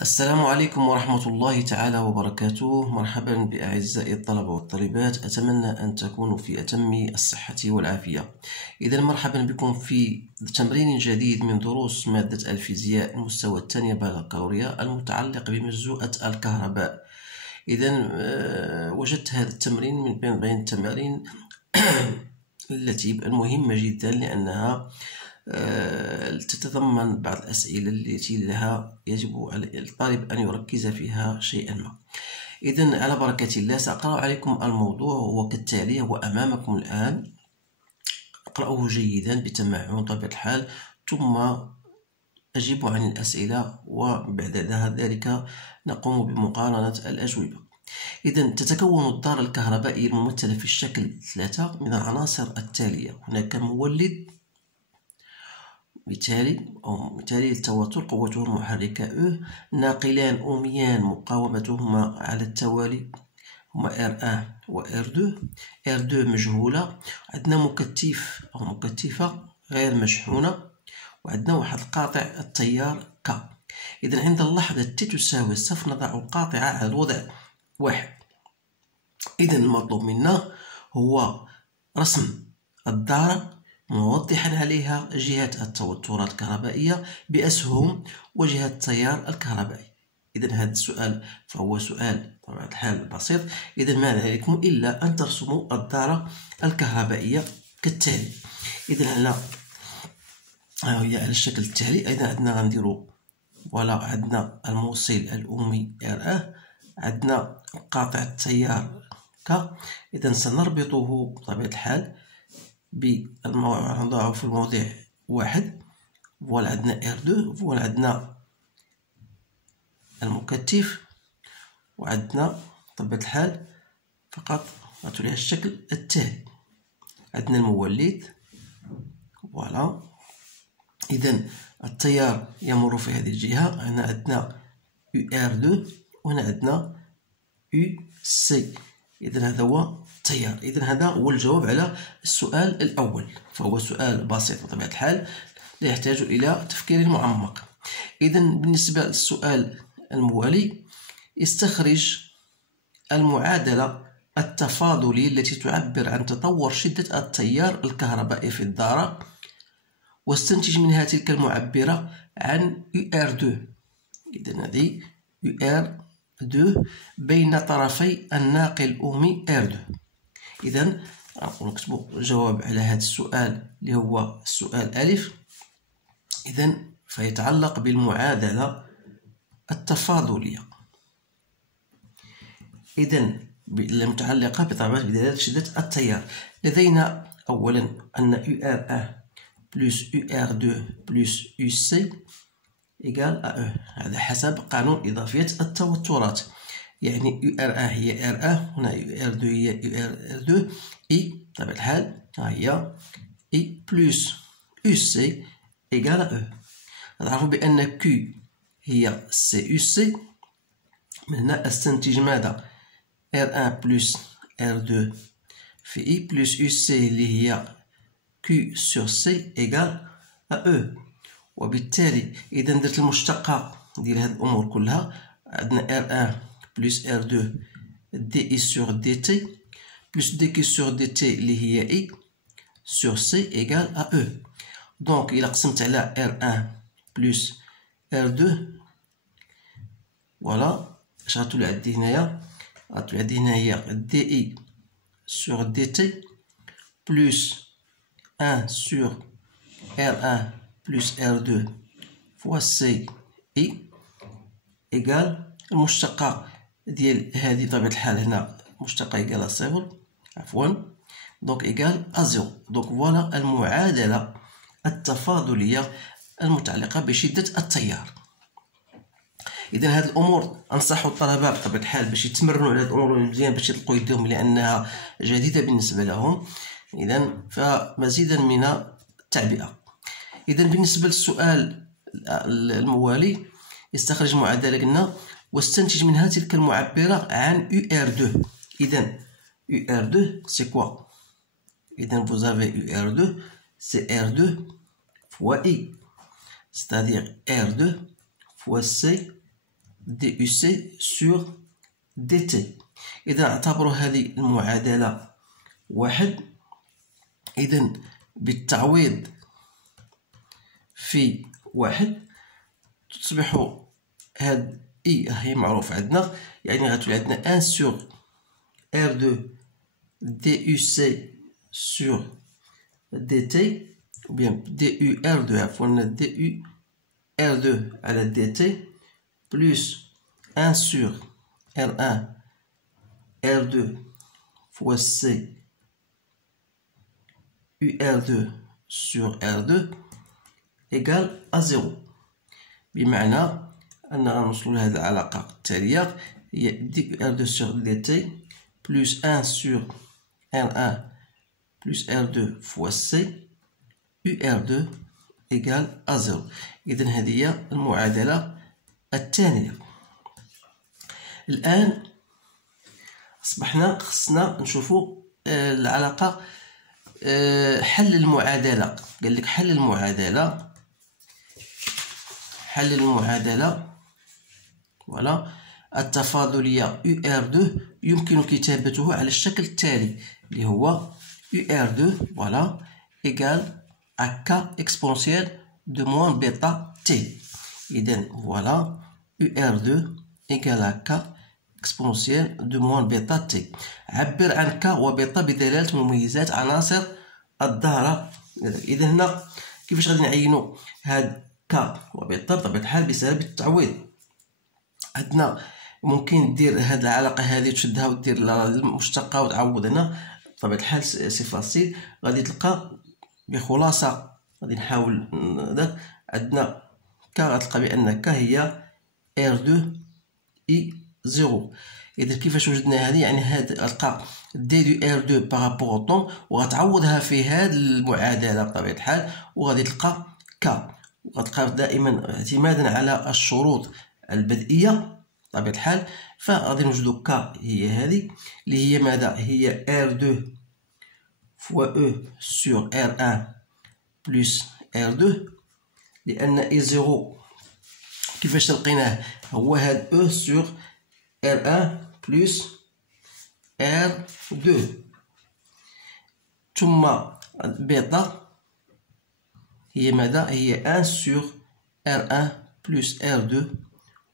السلام عليكم ورحمة الله تعالى وبركاته. مرحبا بأعزائي الطلبة والطالبات، أتمنى أن تكونوا في أتم الصحة والعافية. إذا مرحبا بكم في تمرين جديد من دروس مادة الفيزياء المستوى الثاني بكالوريا المتعلق بمجزوءة الكهرباء. إذا وجدت هذا التمرين من بين التمارين التي المهمة جدا، لأنها تتضمن بعض الأسئلة التي لها يجب على الطالب أن يركز فيها شيئا ما. إذن على بركة الله سأقرأ عليكم الموضوع، هو كالتالي، هو أمامكم الآن. اقرأوه جيدا بتمعن طبيعة الحال، ثم أجيب عن الأسئلة، وبعد ذلك نقوم بمقارنة الأجوبة. إذن تتكون الدارة الكهربائية الممثلة في الشكل 3 من العناصر التالية. هناك مولد مثالي التوتر قوته المحركة E، ناقلان أوميان مقاومتهما على التوالي هما R1 و R2 مجهولة، عندنا مكثف أو مكثفة غير مشحونة، وعندنا واحد القاطع التيار K. إذا عند اللحظة T تساوي 0 نضع القاطعة على الوضع 1. إذا المطلوب منا هو رسم الدارة موضحا عليها جهة التوترات الكهربائية بأسهم وجهة التيار الكهربائي. إذا هذا السؤال فهو سؤال بطبيعة الحال بسيط. إذا ما عليكم إلا أن ترسموا الدارة الكهربائية كالتالي. إذا هنا هي على الشكل التالي. إذا عندنا غنديرو ولا عندنا الموصل الأومي R1، عندنا قاطع التيار K. إذا سنربطه بطبيعة الحال نضعه في الموضع 1. فوالا عندنا R2، فوالا عندنا المكثف، وعندنا بطبيعة الحال فقط عطوا ليها الشكل التالي. عندنا المولد، فوالا. إذا التيار يمر في هذه الجهة. هنا عندنا UR2 وهنا عندنا UC. إذا هذا هو التيار. إذا هذا هو الجواب على السؤال الأول، فهو سؤال بسيط بطبيعة الحال لا يحتاج إلى تفكير معمق. إذا بالنسبة للسؤال الموالي، استخرج المعادلة التفاضلية التي تعبر عن تطور شدة التيار الكهربائي في الدارة، واستنتج منها تلك المعبرة عن UR2. إذا هذه UR2 بين طرفي الناقل الأومي R2. إذا نكتبوا الجواب على هذا السؤال اللي هو السؤال ألف. إذا فيتعلق بالمعادلة التفاضلية. إذا المتعلقة بطبيعة بدلالة شدة التيار. لدينا أولا أن UR1 بلس UR2 بلس UC إيكال AE. هذا حسب قانون إضافية التوترات. يعني UR1 هي R1، هنا UR2 هي UR2، I بطبيعة الحال ها هي I بلس UC إيكال AE. نعرف بأن Q هي CUC. من هنا أستنتج ماذا؟ R1 بلس R2 في I بلس UC اللي هي Q sur C إيكال AE. وبالتالي إذا درت المشتقة ديال هاد الأمور كلها، عندنا R1 بلس R2 دي I sur dt بلس دي Q sur dt اللي هي I sur C إيكال AE. دونك إلا قسمت على R1 بلس R2، فوالا اش غتولي عندي هنايا؟ غتولي عندي هنايا دي I sur dt بلس 1 sur R1 بلس R2 فوا سي اي إيكال المشتقة ديال هذه بطبيعة الحال هنا مشتقة إيكال صفر، عفوا، دونك إيكال أزيرو. دونك فوالا المعادلة التفاضلية المتعلقة بشدة التيار. إذا هاد الأمور أنصح الطلبة بطبيعة الحال باش يتمرنوا على هاد الأمور مزيان باش يطلقوا يديهم، لأنها جديدة بالنسبة لهم. إذا فمزيدا من التعبئة. إذا بالنسبة للسؤال الموالي، استخرج معادلة قلنا واستنتج منها تلك المعبرة عن UR2. إذا UR2 سي كوا؟ إذا vous avez UR2 c'est R2 fois I، c'est-à-dire R2 fois C دي يو سي سور دي تي. إذا اعتبروا هذه المعادلة واحد، إذا بالتعويض في واحد تصبح هاد إي هي معروف عندنا، يعني غتولي عندنا ان سور ار دو دي يو سي سور دي تي، ou bien دي يو ار دو عفوا دي يو ار دو على دي تي بلس ان سور ار ان ار دو فوا سي يو ار دو سور ار دو إيكال أ زيرو. بمعنى أننا غنوصلو لهاد العلاقة التالية، هي دي يو ار دو سور دي تي بلس ان سور ار ان بلس ار دو فوا سي يو ار دو إيكال أ زيرو. إذن هذه هي المعادلة الثانية. الآن أصبحنا خصنا نشوفو العلاقة حل المعادلة. قال لك حل المعادلة فوالا التفاضلية يو ار دو يمكن كتابته على الشكل التالي اللي هو يو ار دو فوالا إيكال à k exponentielle de moins bêta t. إذن voilà UR2 égale à k exponentielle de moins bêta t. عبر عن k وبيتا بدلالة مميزات عناصر الظاهرة. إذا هنا كيفاش غادي نعينو هاد k وبيتا؟ بطبيعة الحال بسبب التعويض. عندنا ممكن دير هاد العلاقة هذه تشدها ودير المشتقة وتعوض هنا، بطبيعة الحال سي فاسيل. غادي تلقى بخلاصة غادي نحاول عندنا ك غتلقى بأن ك هي R2 I 0. إذا كيفاش وجدنا هذه؟ يعني هاد غتلقى دي دو R2 بارابور أو طون وغتعوضها في هاد المعادلة بطبيعة الحال، وغادي تلقى ك، وغتلقى دائما اعتمادا على الشروط البدئية بطبيعة الحال. فغادي نوجدو ك هي هذه اللي هي ماذا؟ هي R2 fois E sur R1 plus R2، لأن E0 كيفاش لقيناه؟ هو هاد E sur R1 plus R2 ثم بيتا هي ماذا؟ هي 1 sur R1 plus R2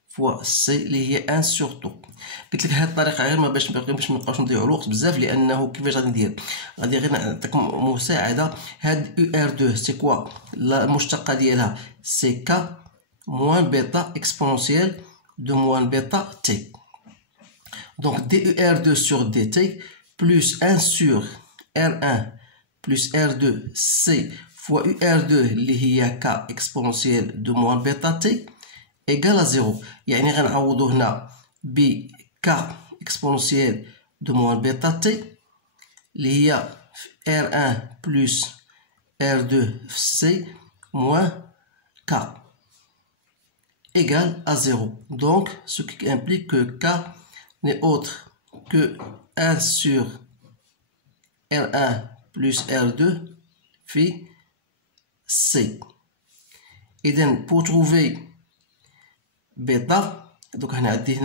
فوا سي اللي هي 1 sur 2. قلت لك هاد الطريقه غير ما باش منبقاوش نضيعو الوقت بزاف، لانه كيفاش غادي ندير؟ غادي غير نعطيكم مساعده. هاد يو ار 2 سي كوا؟ المشتقه ديالها سي كا موان بيتا اكسبونسيال دو موان بيتا تي. دونك دي يو ار 2 سور دي تي بلس 1 سور ار 1 بلس ار 2 سي فوا يو ار 2 اللي هي كا اكسبونسيال دو موان بيتا تي إيكال زيرو. يعني غنعوضو هنا ب k exponentielle de moins bêta t اللي هي R1 plus R2 C moins k égale à 0. Donc, ce qui implique que k n'est autre que 1 sur R1 plus R2 phi C. Et donc, pour trouver bêta, donc on a dit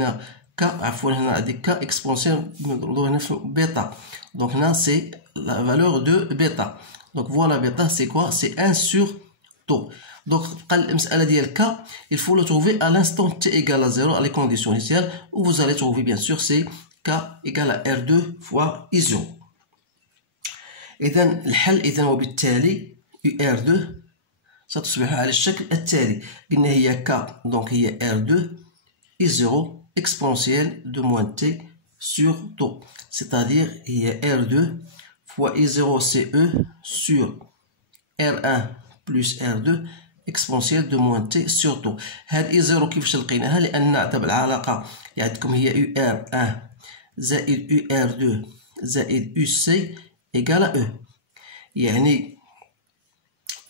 k عفوا هنا عندي k exponentielle نضربو هنا في بيتا. donc هنا c'est la valeur de bêta. donc voilà bêta c'est quoi? c'est 1 sur taux. donc بقى المسألة ديال k il faut le trouver à l'instant t égale à 0 à les conditions initiales, où vous allez trouver bien sûr c'est k égale à R2 fois I0. إذا الحل إذا وبالتالي UR2 ستصبح على الشكل التالي. قلنا هي k donc هي R2 I0 exponentielle de moins t sur taux, c'est-à-dire il y a R2 fois I0 c'est E sur R1 plus R2 exponentielle de moins t sur taux. هاد I0 كيفاش لقيناها؟ لأن تبع العلاقة اللي عندكم هي UR1 زائد UR2 زائد UC إيكال E. يعني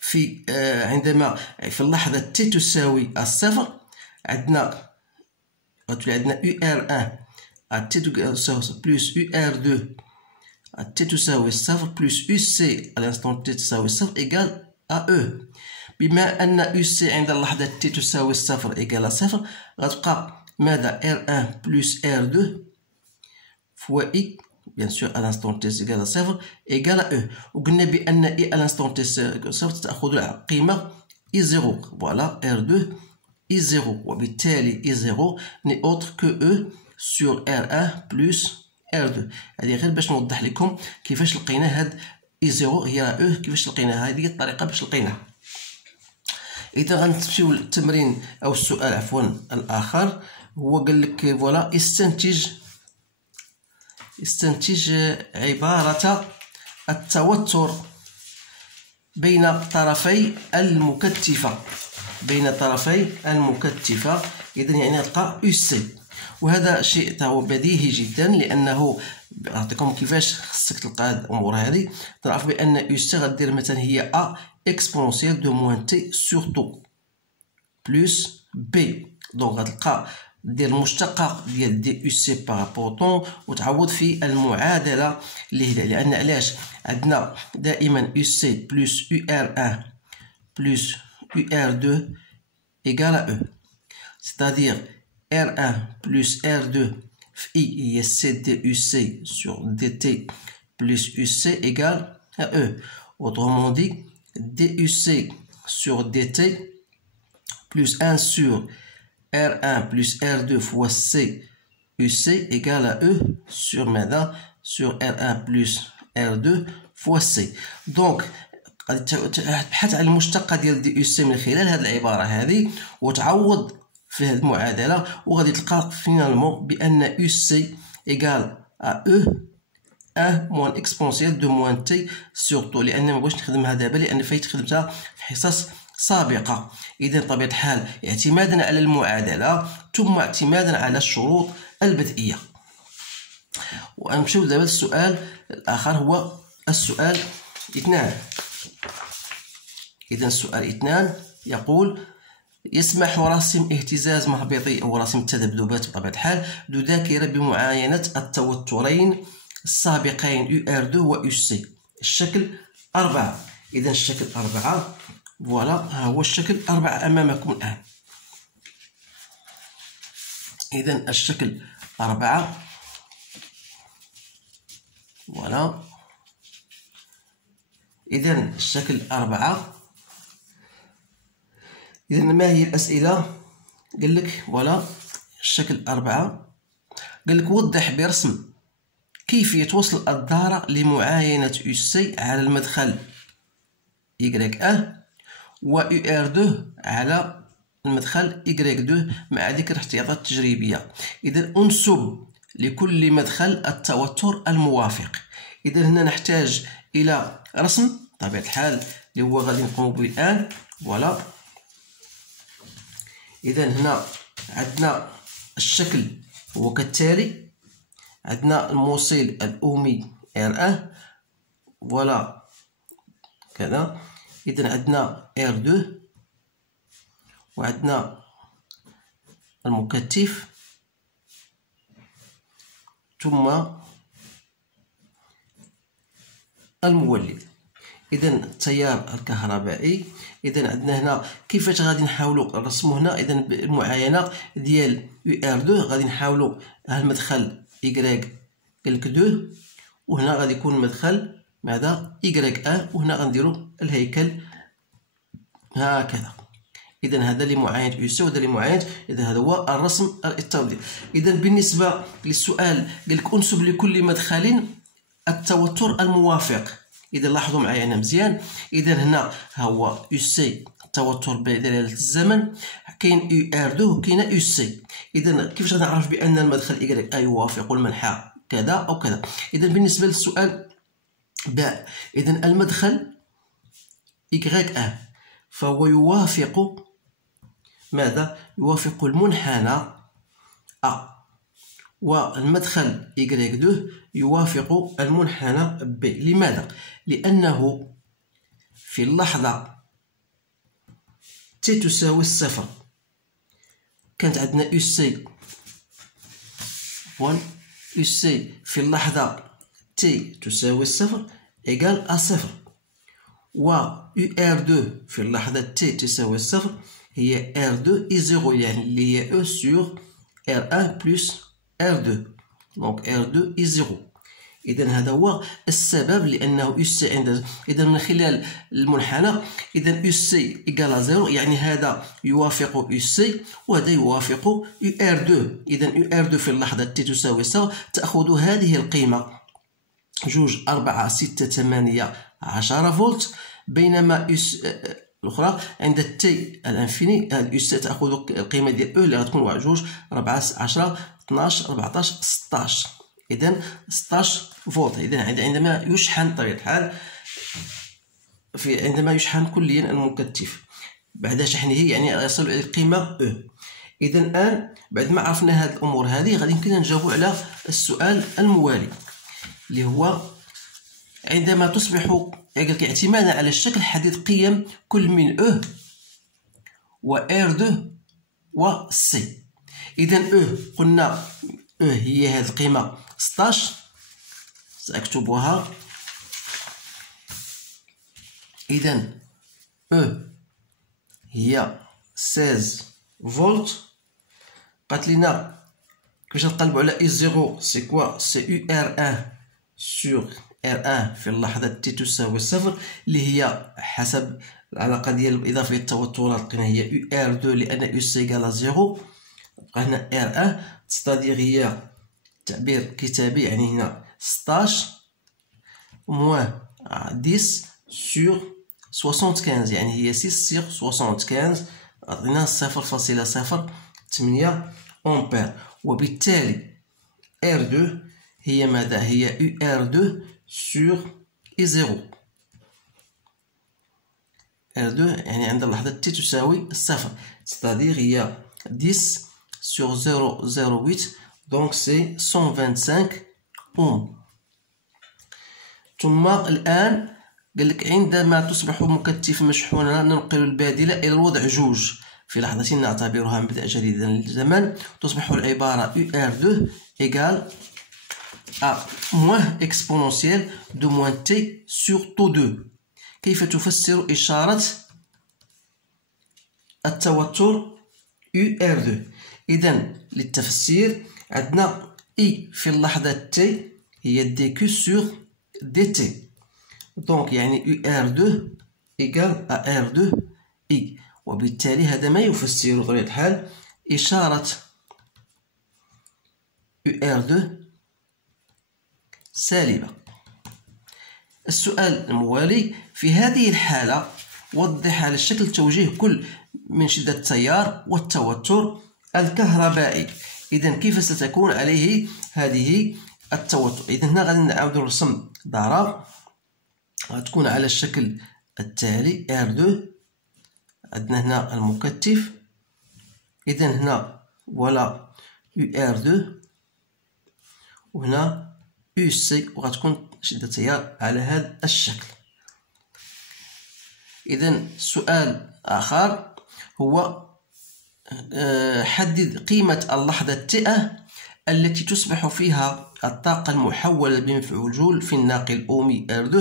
في عندما في اللحظة t تساوي الصفر عندنا غتولي عندنا UR1 à t تساوي بلس UR2 à t تساوي صفر بلس UC à l'instant t تساوي صفر إيكال à E. بما أن UC عند اللحظة t تساوي صفر إيكال صفر غتبقى ماذا R1 plus R2 fois I bien sûr à l'instant t égale à 0 égale à E. وقلنا بأن I à l'instant t 0 تأخذ قيمة I0. Voilà R2 I0 وبالتالي I0 n'est autre que E sur R1 plus R2. هذه غير باش نوضح لكم كيفاش لقينا هاد I0 هي E كيفاش لقيناها. هذه هي الطريقة باش لقيناها. إذا غنمشيو للتمرين أو السؤال عفوا الآخر. هو قال لك فوالا استنتج عبارة التوتر بين طرفي المكتفة. إذا يعني نلقى UC، وهذا شيء هو بديهي جدا لأنه نعطيكم كيفاش خصك تلقى هاد الأمور هذه. تعرف بأن UC غدير مثلا هي A exponentielle de moins T sur tout plus B. دونك غتلقى دير المشتقة ديال دي UC بارابور طون وتعوض في المعادلة اللي هي لأن علاش عندنا دائما UC plus UR1 plus UR2 égale à E. C'est-à-dire R1 plus R2 I هي C DUC sur DT plus UC égale à E. Autrement dit, DUC sur DT plus 1 sur R1 plus R2 fois C UC égale à E sur ماذا sur R1 plus R2 fois C. Donc تبحث عن المشتقة ديال دي UC من خلال هذه العبارة هذه وتعوض في هذه المعادلة وغادي تلقى فينالمون بأن UC égale à E 1 moins exponentielle de moins T sur tout. لأن ما بغيتش نخدمها دابا لأن فايت خدمتها في حصص سابقة. إذا بطبيعة الحال اعتمادا على المعادلة ثم اعتمادا على الشروط البدئية. ونمشيو دابا للسؤال الآخر هو السؤال 2. إذا السؤال 2 يقول: يسمح رسم اهتزاز مهبطي أو رسم التذبذبات بطبيعة الحال ذو ذاكرة بمعاينة التوترين السابقين UR2 و UC. الشكل 4. إذا الشكل 4 فوالا ها هو الشكل 4 أمامكم الآن. إذا الشكل 4 فوالا. إذا الشكل 4. إذا ما هي الأسئلة؟ قال لك فوالا الشكل 4 قال لك وضح برسم كيفية وصل الدارة لمعاينة UC على المدخل Y1 و UR2 على المدخل Y2 مع ذكر الاحتياطات التجريبية. إذا أنسب لكل مدخل التوتر الموافق. إذا هنا نحتاج إلى رسم بطبيعة الحال اللي هو غادي نقوم به الآن فوالا. إذا هنا عندنا الشكل هو كالتالي. عندنا الموصل الأمي R1 فوالا كذا. إذا عندنا R2 وعندنا المكتف ثم المولد. إذا التيار الكهربائي. إذا عندنا هنا كيفاش غادي نحاولوا نرسموا هنا. إذا المعاينة ديال UR2 غادي نحاولوا المدخل Y قال لك 2 وهنا غادي يكون المدخل ماذا Y1 وهنا غنديروا الهيكل هكذا. إذا هذا اللي معاينة UC وهذا اللي معاينة. إذا هذا هو الرسم التوضيح. إذا بالنسبة للسؤال قال لك أنسب لكل مدخل التوتر الموافق. إذا لاحظوا معايا أنا مزيان. إذا هنا ها هو UC التوتر بدلالة الزمن، كاين UR2 وكاين UC. إذا كيفاش غنعرف بأن المدخل Y يوافق المنحى كذا أو كذا. إذا بالنسبة للسؤال باء، إذا المدخل Y1 فهو يوافق ماذا؟ يوافق المنحنى A، والمدخل Y2 يوافق المنحنى B. لماذا؟ لأنه في اللحظة T تساوي 0 كانت عندنا UC في اللحظة T تساوي 0 إيكال A0، و UR2 في اللحظة T تساوي 0 هي R2 I0 يعني اللي هي E sur R1 plus R2. دونك R2 est 0. إذا هذا هو السبب لأنه UC عند إذا من خلال المنحنى إذا UC إيكال 0 يعني هذا يوافق UC وهذا يوافق UR2. إذا UR2 في اللحظة T تساوي 0 تأخذ هذه القيمة 2 4 6 8 10 فولت، بينما الأخرى عند تي الانفيني UC تأخذ القيمة ديال أو اللي غتكون 2 4 10 12 14 16. إذا 16 فولت. إذا عندما يشحن بطبيعة الحال عندما يشحن كليا المكثف بعد شحنه يعني يصل إلى القيمة أو. إذا الآن بعد ما عرفنا هذه الأمور هذه غادي يمكننا نجاوب على السؤال الموالي اللي هو عندما تصبح اعتمادا على الشكل حدد قيم كل من أو و R2 و C. إذا أو قلنا أو هي هذه القيمة 16 سأكتبها. إذا أو هي 16 فولت. قالت لنا كيفاش نقلبوا على I0 سي كوا سي UR1 سور R1 في اللحظة T تساوي 0 اللي هي حسب العلاقة ديال الإضافية التوترات لقينا هي UR2 لأن UC إيكال 0. بقى هنا R1 ستادير هي تعبير كتابي يعني هنا 16 موان 10 سور 75 يعني هي 6 سور 75 عطينا 0.08 أمبير. وبالتالي R2 هي ماذا؟ هي UR2 سور I0. R2 يعني عند اللحظة T تساوي 0 ستادير هي 10 sur 0,08 donc c'est 125 أوم. ثم الآن قال لك عندما تصبح مكثف مشحونا ننقل البادلة إلى الوضع جوج في لحظة نعتبرها بدء جديدا للزمن تصبح العبارة UR2 égale à moins exponentielle de moins T sur taux 2. كيف تفسر إشارة التوتر UR2؟ إذا للتفسير عندنا I في اللحظة T هي dQ sur dt. دونك يعني UR2 إيكال R2 I. وبالتالي هذا ما يفسر بطبيعة الحال إشارة UR2 سالبة. السؤال الموالي في هذه الحالة وضح على الشكل توجيه كل من شدة التيار والتوتر الكهربائي. إذا كيف ستكون عليه هذه التوتر؟ إذا هنا غادي نعاود نرسم دائرة غتكون على الشكل التالي R2 عندنا هنا المكثف. إذا هنا ولا UR2 وهنا UC وغتكون شدة التيار على هذا الشكل. إذا سؤال آخر هو حدد قيمة اللحظة T التي تصبح فيها الطاقة المحولة بمفعول جول في الناقل الأومي R2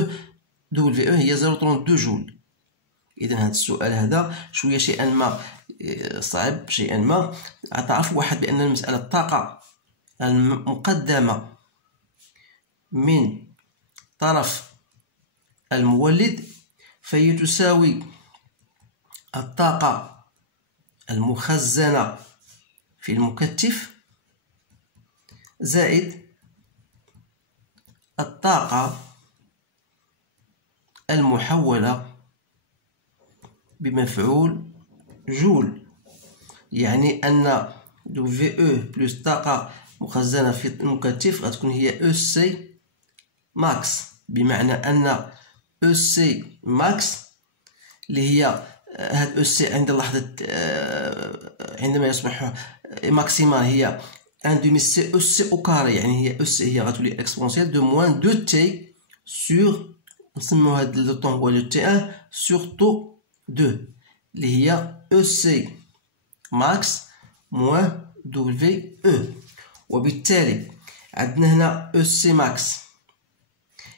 WE هي 0.2 جول. إذا هذا السؤال هذا شوية شيئا ما صعب شيئا ما. تعرف واحد بأن المسألة الطاقة المقدمة من طرف المولد فهي تساوي الطاقة المخزنة في المكثف زائد الطاقة المحولة بمفعول جول. يعني أن WE بلس طاقة مخزنة في المكثف غتكون هي EC ماكس، بمعنى أن EC ماكس اللي هي هاد EC عند لحظة عندما يصبح ماكسيمال هي 1 demi C EC au carré، يعني هي EC هي غتولي اكسبونسيال دو موان دو تي سور نسميو هاد لو طون هو لو تي 1 سور طو 2 اللي هي EC ماكس موان WE. وبالتالي عندنا هنا EC ماكس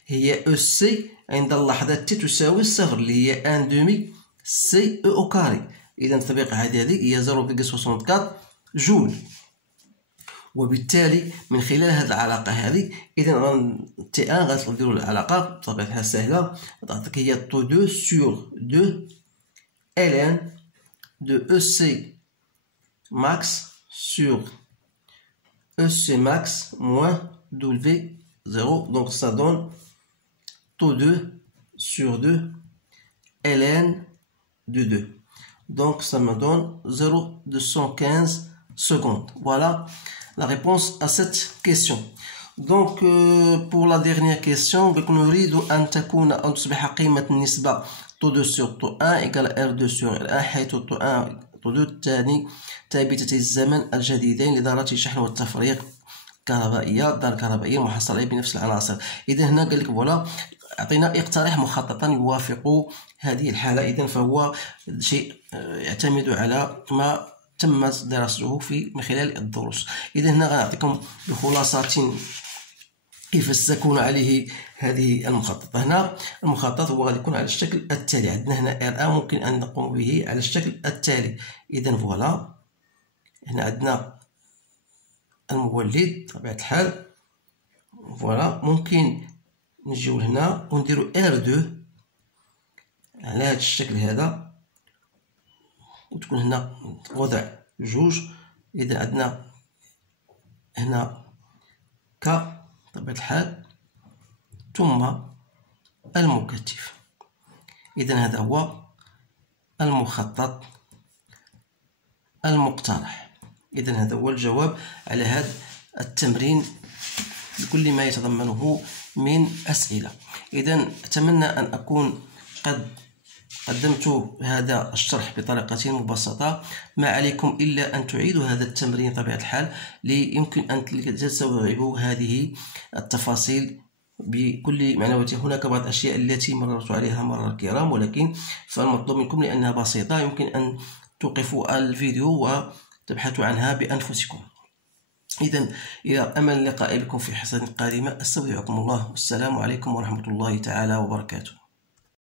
هي EC عند اللحظة T تساوي 0 اللي هي 1 demi C E au carré. إذا الطريقة هذه هي 0.64 جول. وبالتالي من خلال هذه العلاقة هذه إذا تي ان غتديروا العلاقة بطبيعة الحال سهلة. تعطيك هي طو دو سور دو ln de EC max sur EC max moins W0. Donc ça donne taux 2 sur 2 ln de 2. Donc ça me donne 0,215 secondes. Voilà la réponse à cette question. Donc pour la dernière question, نريد أن تصبح قيمة النسبة طو 2 sur طو 1 égale R2 sur R1 حيث طو 1 طو 2 الثاني ثابتتي الزمن الجديدين لدارة الشحن والتفريغ الكهربائية الدار الكهربائية محصلة بنفس العناصر. إذا هنا قال لك فوالا أعطينا اقترح مخططا يوافق هذه الحالة. إذا فهو شيء يعتمد على ما تم دراسته من خلال الدروس. إذا هنا غنعطيكم بخلاصة كيف ستكون عليه هذه المخططة. هنا المخطط هو غادي يكون على الشكل التالي. عندنا هنا R1 ممكن أن نقوم به على الشكل التالي. إذا فوالا هنا عندنا المولد بطبيعة الحال. فوالا ممكن نجيو لهنا ونديرو R2 على هذا الشكل هذا وتكون هنا وضع جوج. إذا عندنا هنا ك بطبيعة الحال ثم المكثف. إذا هذا هو المخطط المقترح. إذا هذا هو الجواب على هذا التمرين بكل ما يتضمنه من أسئلة. إذا أتمنى أن أكون قد قدمت هذا الشرح بطريقة مبسطة. ما عليكم إلا أن تعيدوا هذا التمرين بطبيعة الحال ليمكن أن تستوعبوا هذه التفاصيل بكل معنوياتها. هناك بعض الأشياء التي مررت عليها مرة الكرام، ولكن فالمطلوب منكم لأنها بسيطة يمكن أن توقفوا الفيديو وتبحثوا عنها بأنفسكم. إذا إلى أمل اللقاء بكم في حصة قادمة. أستودعكم الله والسلام عليكم ورحمة الله تعالى وبركاته.